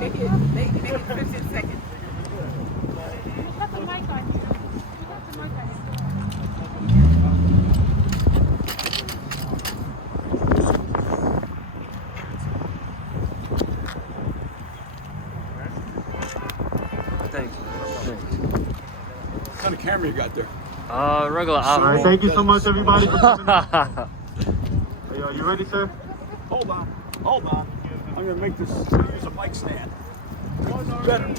Make it 15 seconds. You got the mic on here. You got the mic on here. Thanks. What kind of camera you got there? Regular All right, thank you so much, everybody, for coming out. Hey, are you ready, sir? Hold on. I'm gonna make this use a mic stand. Better.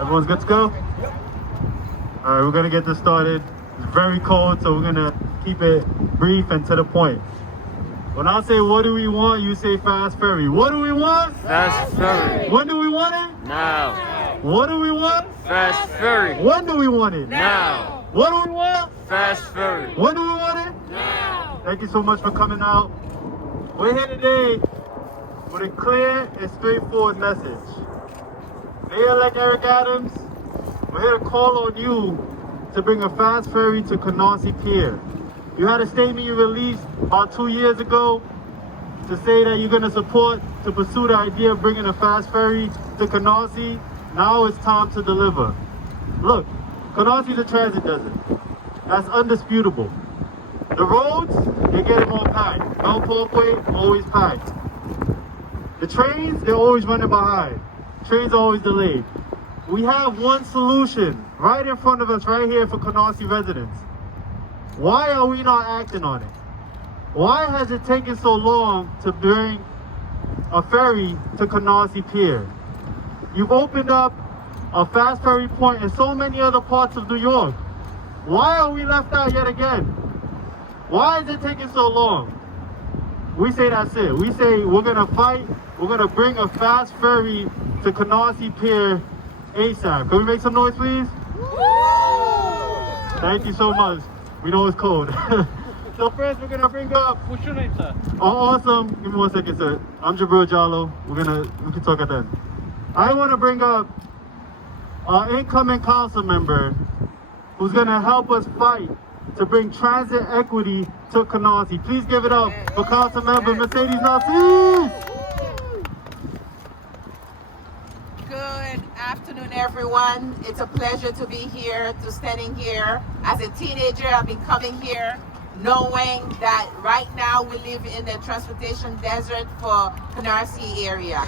Everyone's good to go? Yep. All right, we're gonna get this started. It's very cold, so we're gonna keep it brief and to the point. When I say what do we want, you say fast ferry. What do we want? Fast ferry. When do we want it? Now. What do we want? Fast ferry. When do we want it? Now. What do we want? Fast ferry. When do we want it? Now. Thank you so much for coming out. We're here today with a clear and straightforward message. Mayor-elect Eric Adams, we're here to call on you to bring a fast ferry to Canarsie Pier. You had a statement you released about 2 years ago to say that you're going to support, to pursue the idea of bringing a fast ferry to Canarsie. Now it's time to deliver. Look, Canarsie is a transit desert. That's undisputable. The roads, they get them all packed. Parkway, always packed. The trains, they're always running behind. Trains are always delayed. We have one solution right in front of us, right here for Canarsie residents. Why are we not acting on it? Why has it taken so long to bring a ferry to Canarsie Pier? You've opened up a fast ferry point in so many other parts of New York. Why are we left out yet again? Why is it taking so long? We say that's it. We say we're gonna fight. We're gonna bring a fast ferry to Canarsie Pier ASAP. Can we make some noise, please? Thank you so much. We know it's cold. So first, we're gonna bring up. What's your name, sir? Oh, awesome. Give me 1 second, sir. I'm Jibreel, Jalloh. We can talk at the end. I want to bring up our incoming council member who's gonna help us fight to bring transit equity to Canarsie. Please give it up for Councilmember Narcisse. Good afternoon, everyone. It's a pleasure to be here, standing here. As a teenager, I've been coming here knowing that right now we live in the transportation desert for Canarsie area.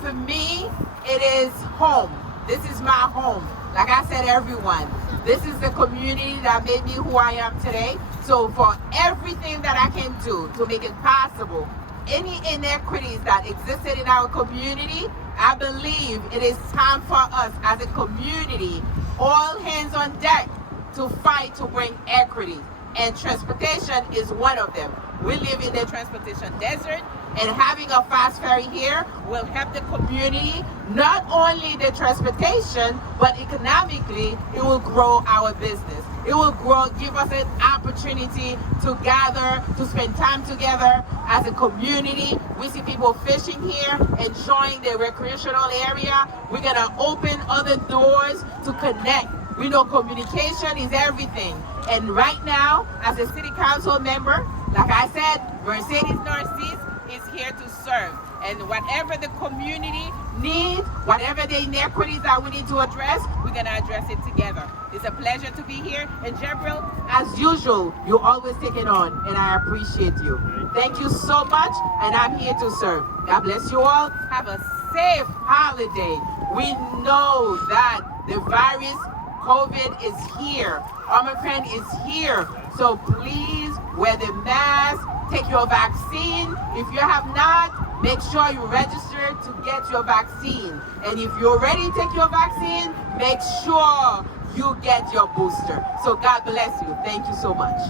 For me, it is home. This is my home. Like I said, everyone, this is the community that made me who I am today. So for everything that I can do to make it possible, any inequities that existed in our community, I believe it is time for us as a community, all hands on deck, to fight to bring equity. And transportation is one of them. We live in the transportation desert, and having a fast ferry here will help the community, not only the transportation, but economically, it will grow our business. It will give us an opportunity to gather, to spend time together as a community. We see people fishing here, enjoying the recreational area. We're gonna open other doors to connect. We know communication is everything. And right now, as a city council member, like I said, Narcisse is here to serve. And whatever the community needs, whatever the inequities that we need to address, we're gonna address it together. It's a pleasure to be here. And Jibreel, as usual, you always take it on, and I appreciate you. Thank you so much, and I'm here to serve. God bless you all. Have a safe holiday. We know that the virus, COVID, is here. Omicron is here. So please wear the mask, take your vaccine. If you have not, make sure you register to get your vaccine. And if you already take your vaccine, make sure you get your booster. So God bless you. Thank you so much.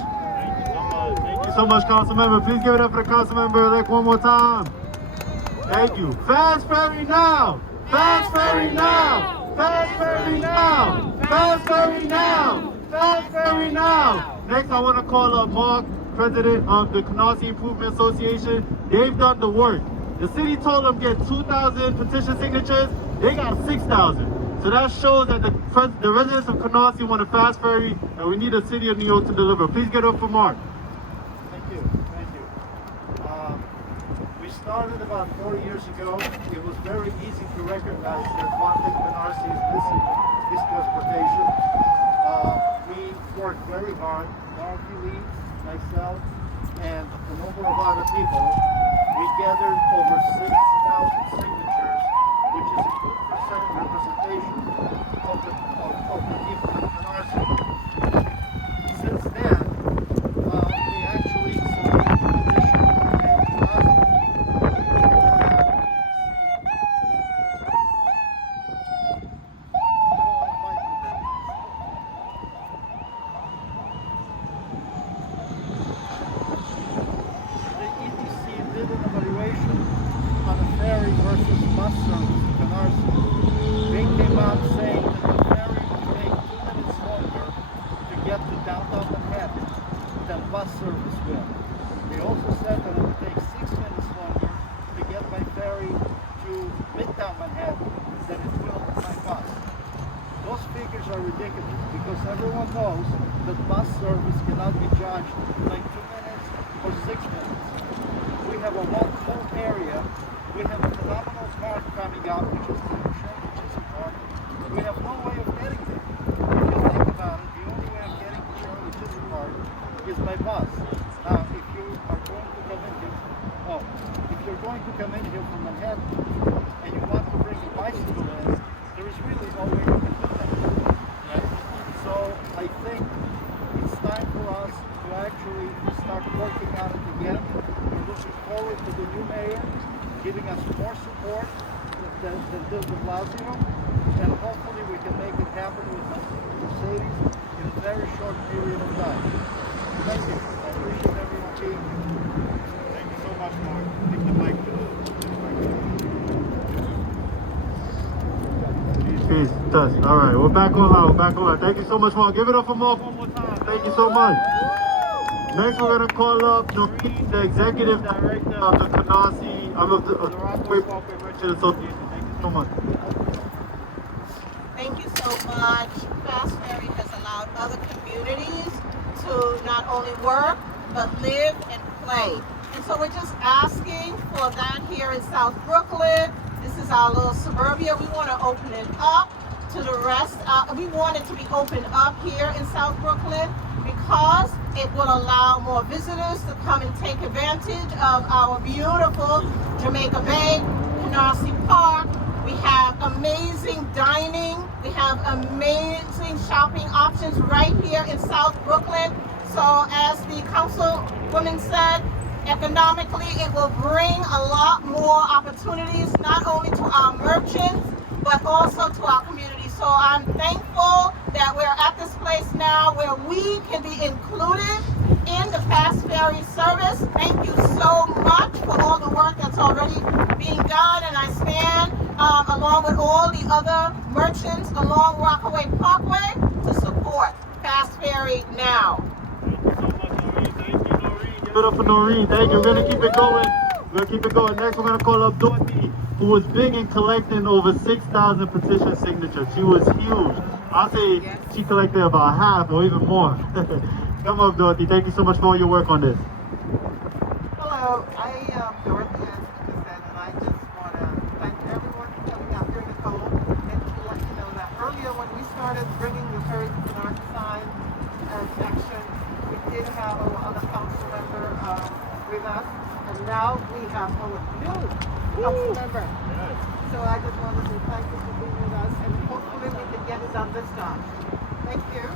Thank you so much, Councilmember. Please give it up for the Councilmember-elect one more time. Thank you. Fast Ferry now! Fast Ferry now! Fast Ferry now! Fast Ferry now! Fast Ferry now! Next, I want to call up Marc, President of the Canarsie Improvement Association. They've done the work. The city told them get 2,000 petition signatures. They got 6,000. So that shows that the residents of Canarsie want a fast ferry, and we need the city of New York to deliver. Please get up for Marc. Thank you. We started about 4 years ago. It was very easy to recognize that one thing Canarsie is missing is transportation. We worked very hard, Dorothy, myself, and a number of other people. We gathered over 6,000 signatures, which is a good representation of the people in Canarsie. Since then, we actually submitted a petition and hopefully we can make it happen with Mercedes in a very short period of time. Thank you. I appreciate everyone being here. Thank you so much, Marc. Take the mic. Peace. Touch. All right, we're back on. Thank you so much, Marc. Give it up for Marc one more time. Thank you so much. Next, we're going to call up Norine, the Executive Director of the Canarsie, of the Rockaway Merchant Association. Thank you so much. Thank you so much. Fast Ferry has allowed other communities to not only work, but live and play. And so we're just asking for that here in South Brooklyn. This is our little suburbia. We want to open it up to the rest. We want it to be opened up here in South Brooklyn because it will allow more visitors to come and take advantage of our beautiful Jamaica Bay, Canarsie Park. We have amazing dining. We have amazing shopping options right here in South Brooklyn. So as the councilwoman said, economically it will bring a lot more opportunities, not only to our merchants, but also to our community. So I'm thankful that we're at this place now where we can be included in the Fast Ferry service. Thank you so much for all the work that's already being done, and I stand along with all the other merchants along Rockaway Parkway to support Fast Ferry now. Thank you so much, Norine. Thank you, Norine. Give it up for Norine. Thank you. We're going to keep it going. Next, we're going to call up Dorothy, who was big in collecting over 6,000 petition signatures. She was huge. I'll say she collected about half or even more. Come up, Dorothy. Thank you so much for all your work on this. Hello, I am Dorothy, as you said, and I just want to thank everyone for coming out here to Nicole and to let you know that earlier when we started bringing the ferry to the North Side section, we did have our other council member with us, and now we have our new council member. So I just want to say thank you for being with us, and hopefully we can get it done this time. Thank you.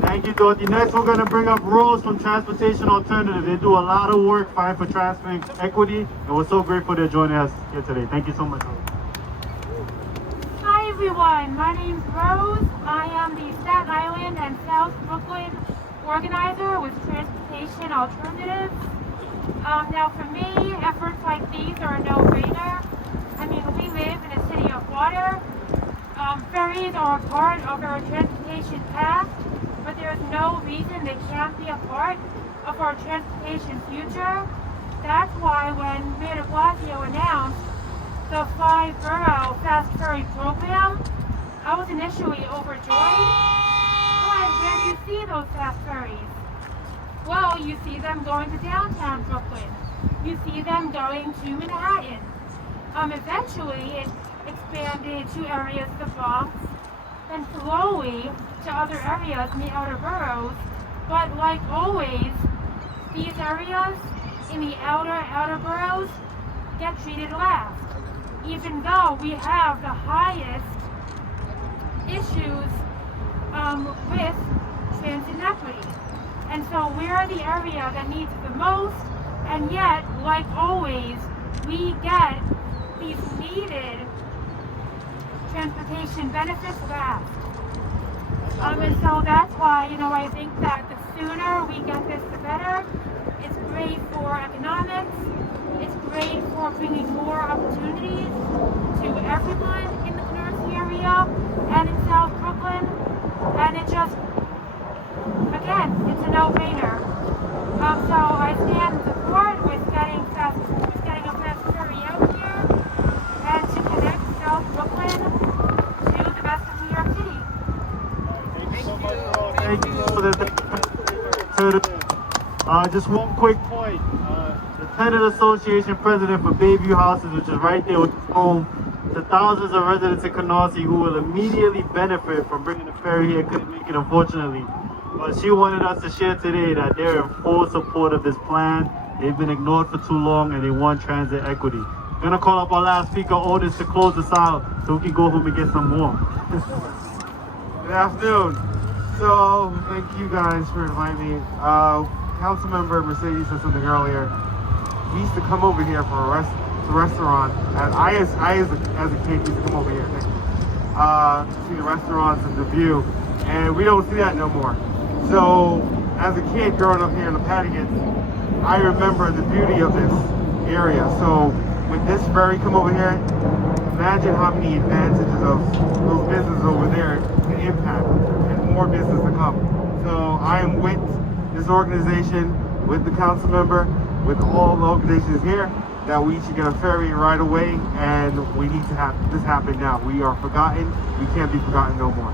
Thank you, Dorothy. Next, we're going to bring up Rose from Transportation Alternative. They do a lot of work fighting for transport equity, and we're so grateful they're joining us here today. Thank you so much, Rose. Hi everyone, my name's Rose. I am the Staten Island and South Brooklyn organizer with Transportation Alternatives. Now for me, efforts like these are a no-brainer. I mean, we live in a city of water. Ferries are a part of our transportation path, but there's no reason they can't be a part of our transportation future. That's why when Mayor de Blasio announced the 5-borough fast ferry program, I was initially overjoyed. But where do you see those fast ferries? Well, you see them going to downtown Brooklyn. You see them going to Manhattan. Eventually, it expanded to areas of the Bronx, then slowly to other areas in the outer boroughs. But like always, these areas in the outer boroughs get treated last, even though we have the highest issues with transit inequity. And so we're the area that needs it the most, and yet, like always, we get these needed transportation benefits last. And so that's why, I think that the sooner we get this, the better. It's great for economics. It's great for bringing more opportunities to everyone in the Canarsie area and in South Brooklyn. And it just, again, it's a no-brainer. So I stand in support with getting a fast ferry out here and to connect South Brooklyn to the rest of New York City. Thank you for the just one quick point. The Tenant Association president for Bayview Houses, which is right there with home, to thousands of residents in Canarsie who will immediately benefit from bringing the ferry here, couldn't make it unfortunately. But she wanted us to share today that they're in full support of this plan. They've been ignored for too long and they want transit equity. I'm gonna call up our last speaker, Otis, to close us out so we can go home and get some more. Good afternoon. So, thank you guys for inviting me. Councilmember Mercedes said something earlier. We used to come over here for a restaurant. And I as a kid, used to come over here to see the restaurants and the view. And we don't see that no more. So, as a kid growing up here in the Patigans, I remember the beauty of this area. So, when this ferry come over here, imagine how many advantages of those businesses over there can impact and more business to come. So I am with this organization, with the council member, with all the organizations here, that we should get a ferry right away, and we need to have this happen now. We are forgotten. We can't be forgotten no more.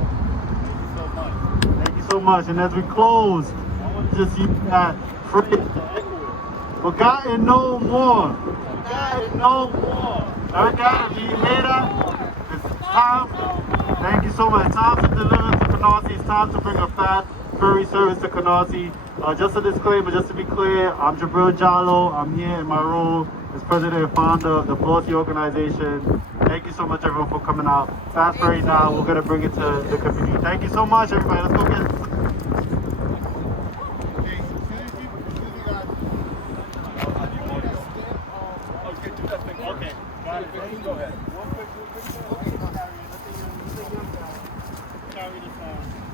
Thank you so much. And as we close, I want to just use that phrase, forgotten no more. Forgotten no more. Eric Adams, you hear that? It's time. Thank you so much. It's time to deliver to Canarsie. It's time to bring a fast ferry service to Canarsie. Just a disclaimer, just to be clear, I'm Jibreel Jalloh. I'm here in my role as president and founder of the Flossy organization. Thank you so much, everyone, for coming out. Fast ferry now. We're going to bring it to the community. Thank you so much, everybody. Let's go get it. Okay, got it. Go ahead. Carry this on.